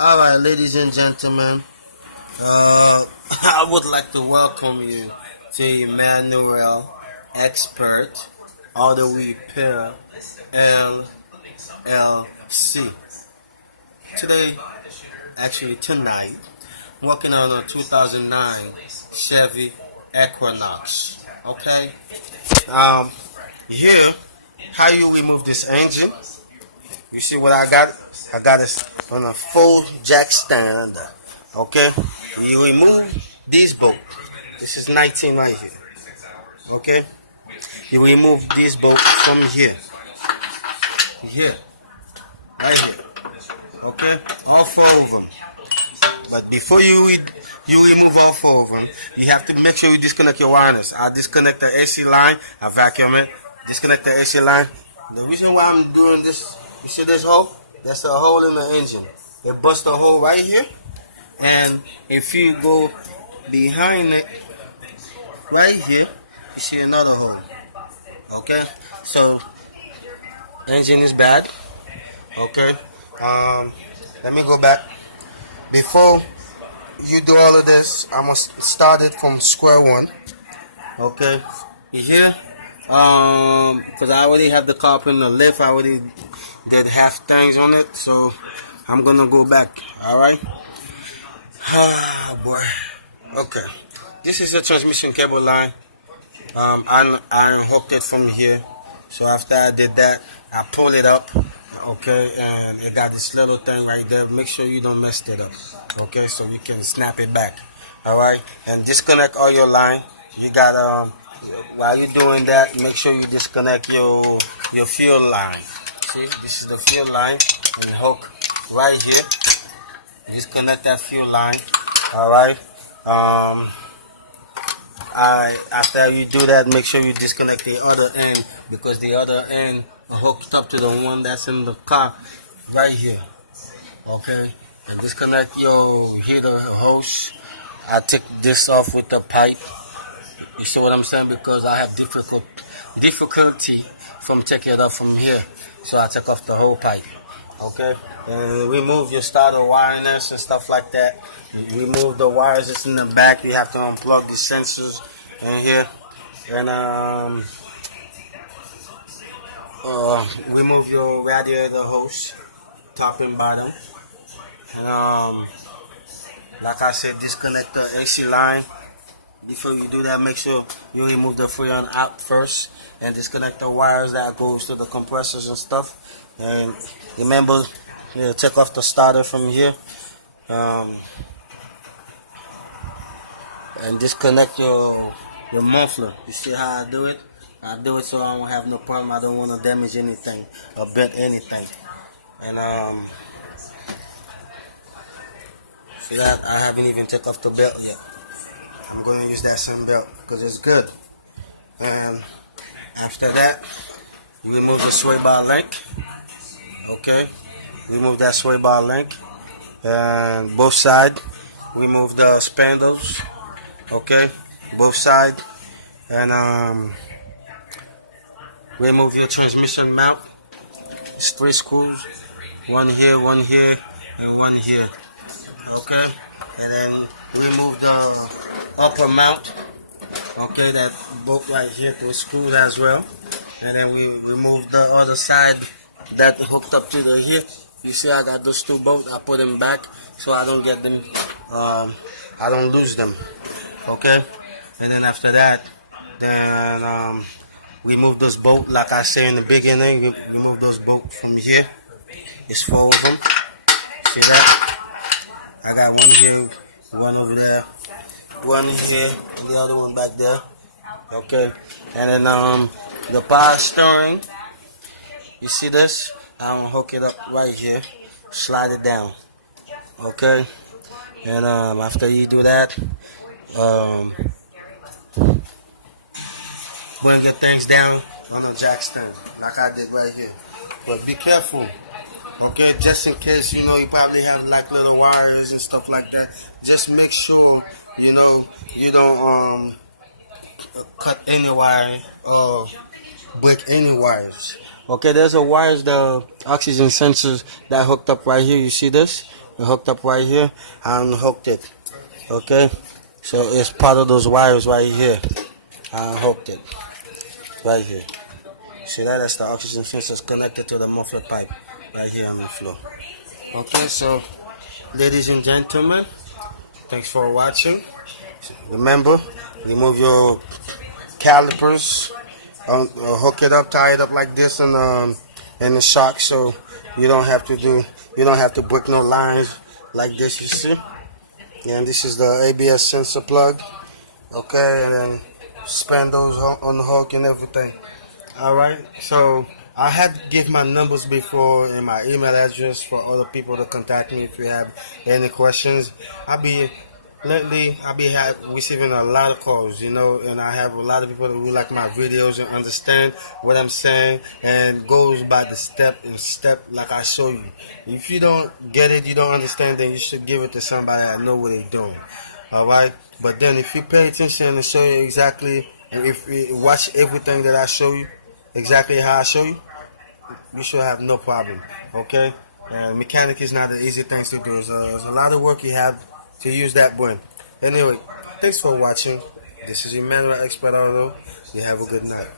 Alright, ladies and gentlemen, I would like to welcome you to Emmanuel Expert Auto Repair LLC. Today, actually tonight, working on a 2009 Chevy Equinox. Okay? Here, how you remove this engine? You see what I got? I got it on a full jack stand. Okay? You remove these bolts. This is 19 right here. Okay? You remove these bolts from here. Here. Right here. Okay? All four of them. But before you remove all four of them, you have to make sure you disconnect your wires. I disconnect the AC line. I vacuum it. Disconnect the AC line. The reason why I'm doing this, you see this hole? That's a hole in the engine. It busts a hole right here. And if you go behind it, right here, you see another hole. Okay? So, engine is bad. Okay? Let me go back. Before you do all of this, I'm going to start it from square one. Okay? Here, because I already have the car up in the lift, I already did half things on it, so I'm gonna go back. Alright? Ah, boy. Okay. This is a transmission cable line. I unhooked it from here. So after I did that, I pulled it up. Okay, and it got this little thing right there. Make sure you don't mess it up. Okay, so you can snap it back. Alright? And disconnect all your line. You got while you're doing that, make sure you disconnect your fuel line. See, this is the fuel line and hook right here. Disconnect that fuel line. Alright. After you do that, make sure you disconnect the other end, because the other end hooked up to the one that's in the car right here. Okay. And disconnect your heater hose. I took this off with the pipe. You see what I'm saying? Because I have difficulty from taking it off from here. So I took off the whole pipe. Okay? And remove your starter wireness and stuff like that. Remove the wires that's in the back. You have to unplug the sensors in here. And remove your radiator hose, top and bottom. And like I said, disconnect the AC line. Before you do that, make sure you remove the freon out first and disconnect the wires that goes to the compressors and stuff. And remember, take off the starter from here. And disconnect your muffler. You see how I do it? I do it so I won't have no problem. I don't want to damage anything or bend anything. And see that? I haven't even taken off the belt yet. I'm going to use that same belt because it's good. And after that, you remove the sway bar link. Okay, remove that sway bar link. And both sides, remove the spindles. Okay, both sides. And remove your transmission mount. It's 3 screws. One here, and one here. Okay, and then remove the upper mount. Okay, that bolt right here, 3 screws as well. And then we remove the other side that hooked up to the here. You see, I got those 2 bolts. I put them back so I don't get them. I don't lose them. Okay, and then after that, then remove those bolts. Like I say in the beginning, remove those bolts from here. It's 4 of them. See that? I got one here, one over there, one here, the other one back there. Okay, and then the power steering. You see this? I'm gonna hook it up right here, slide it down. Okay, and after you do that, bring your things down on the jack stand, like I did right here. But be careful. Okay, just in case, you probably have like little wires and stuff like that. Just make sure, you don't cut any wire or break any wires. Okay, there's a wires, the oxygen sensors that hooked up right here. You see this? hooked up right here. I unhooked it. Okay, so it's part of those wires right here. I unhooked it right here. See that? That's the oxygen sensor connected to the muffler pipe right here on the floor. Okay, so ladies and gentlemen, thanks for watching. Remember, remove your calipers, hook it up, tie it up like this, in the shock, so you don't have to break no lines like this. You see? And this is the ABS sensor plug. Okay, and then spindles on the hook and everything. All right, so I had to give my numbers before and my email address for other people to contact me if you have any questions. Receiving a lot of calls, and I have a lot of people who like my videos and understand what I'm saying and goes by the step like I show you. If you don't get it, you don't understand, then you should give it to somebody that know what they're doing. All right, but then if you pay attention and show you exactly, and if you watch everything that I show you exactly how I show you, you should have no problem. Okay, mechanic is not the easy thing to do. There's a lot of work you have to use that brain. Anyway, thanks for watching. This is Emmanuel Expert Auto. You have a good night.